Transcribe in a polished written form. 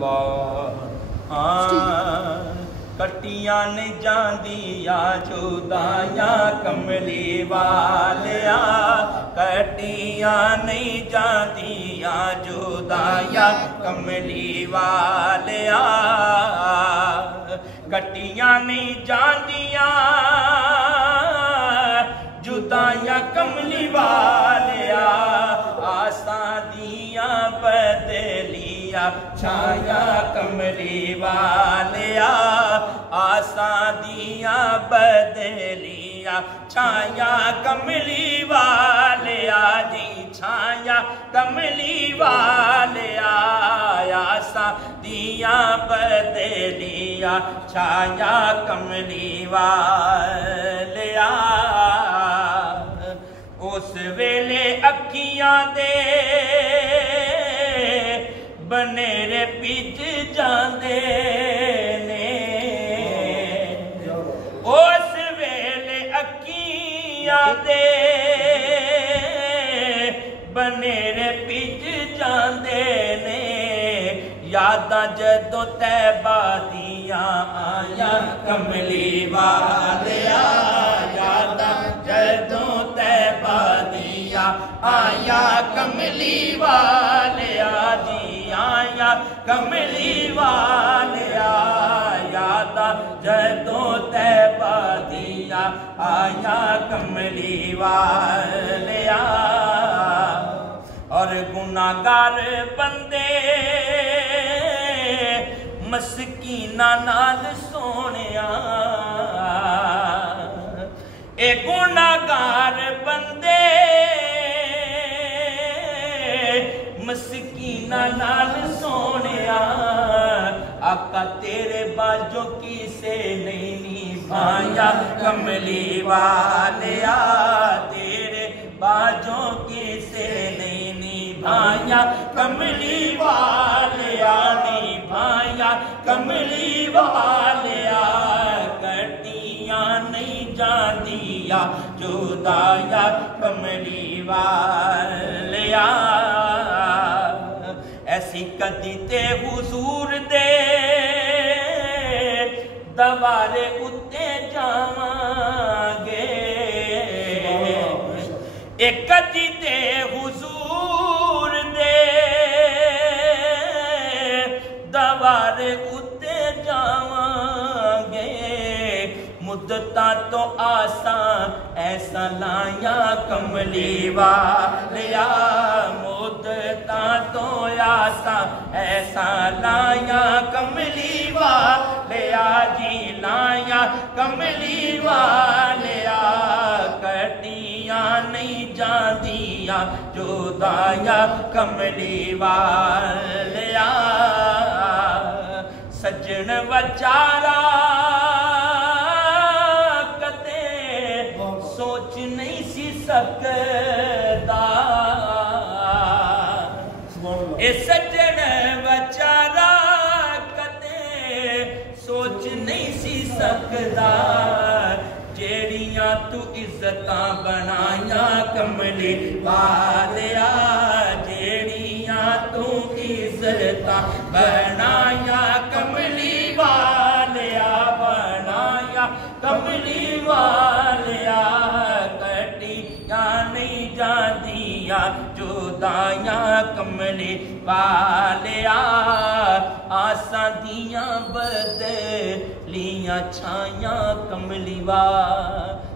वाह। कटियां नहीं जांदिया जुदाइयां कमली वालिया, कटियां नहीं जांदिया जुदाइयां कमली वालिया, कटियां नहीं जांदिया जुदाइयां कमली वालिया, आसा दिया बदलिया छाया कमली वालिया, आसा दिया बदलिया छाया कमली वालिया जी, छाया कमली वालिया, आसा दिया बदलिया छाया कमली वालिया। उस वेले अखियां दे बनेरे पिज जांदे ने, उस वेले अखियां दे बनेरे पिज जांदे ने, यादां जदों तैबा दियां आया कमली वालिया, यादां जदों तैबा दियां आया कमली वालिया जी, आया कमली वालिया, यादां जदों तैबा दियां आया कमली वालिया। और गुनाहगार बंदे मस्कीना नाल सोनिया, ए गुनाहगार बंदे मस्कीना नाल सोनिया, आका तेरे बाजों किसे नहीं निभाया कमली वालिया, तेरे बाजों किसे नहीं निभाया कमली वालिया, निभाया कमली वालिया, कटियां नहीं जांदिया जुदाइयां कमली वालिया। ऐसी कदी ते हुजूर दे दवारे उत्ते जावांगे, एक कदी ते हुजूर दे दवारे उत्ते जावांगे, मुद्दतां तो आसान ऐसा लाया कमली वालिया, मुद्दतां तो आसान ऐसा लाया कमली वालिया जी, लाया कमली वालिया, कटियां नहीं जांदिया जुदाइयां कमली वालिया। सज्जन वचारा सोच नहीं सी सकदा, ए सज्जन वचारा कदे सोच नहीं सी सकदा, जेड़ियां तू इज्जतां बनाया कमली वालिया, जेड़ियां तू इज्जतां बनाया कमली वालिया, बनाया कमली वालिया, कटियां नहीं जांदिया जुदाइयां कमली वालिया, आसा दियां बदलियां छाया कमली वालिया।